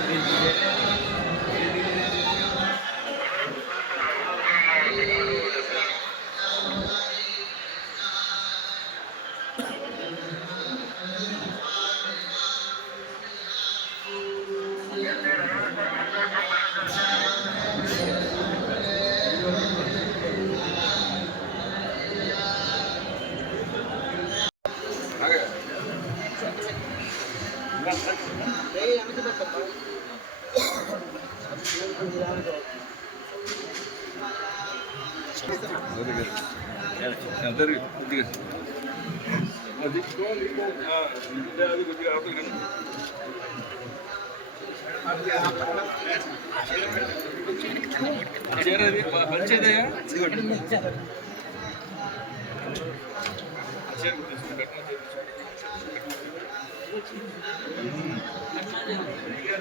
Obrigado. అందరు కొద్దిగా అది అది కొద్దిగా అవతల చేరది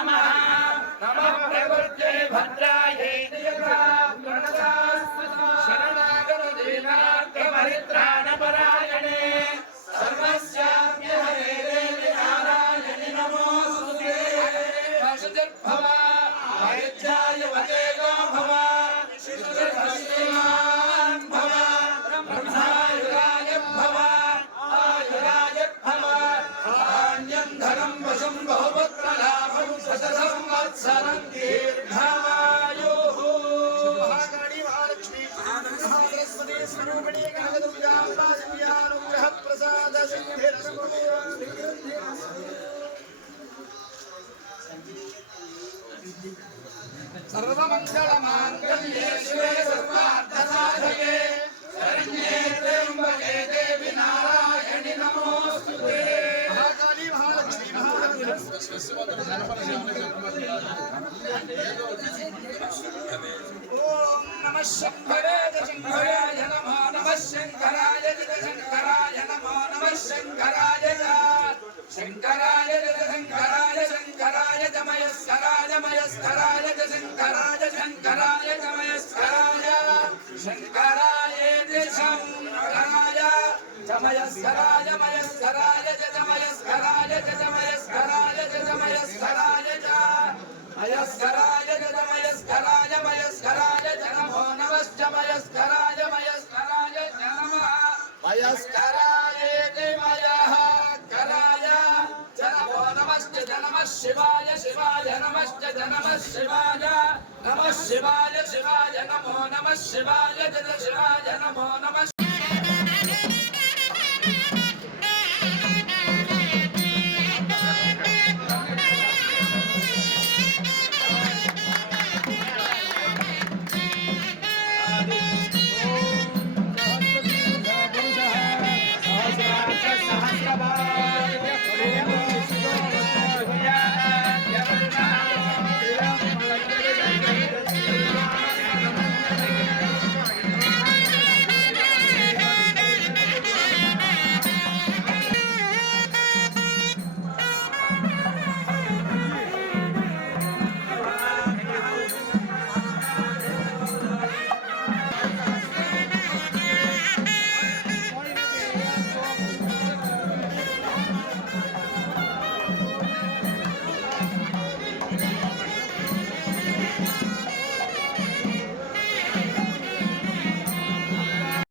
మంచిదయ్యా प्रसाद सर्वमङ्गलमाङ्गल्ये शिवे सर्वार्थसाधके शरण्ये त्र्यम्बके देवि नारायणि नमोऽस्तु ते महाकाली महालक्ष्मी महालक्ष्मी శంకరాయ శంకరాయ నమో నమః శంకరాయ శంకరాయ నమో నమః శంకరాయ శంకరాయ శంకరాయ శంకరాయ జమయస్కరాయ జమయస్కరాయ శంకరాయ శంకరాయ జమయస్కరాయ శంకరాయ శంకరాయ జమయస్కరాయ జమయస్కరాయ జమయస్కరాయ మయస్కరాయ మయస్కరాయ నమ మయస్కరాయేతి మయః కరాయ. జనమో నమస్తే నమః శివాయ శివాయ నమస్తే నమః శివాయ నమః శివాయ నమో నమః శివాయ శివాయ నమో నమః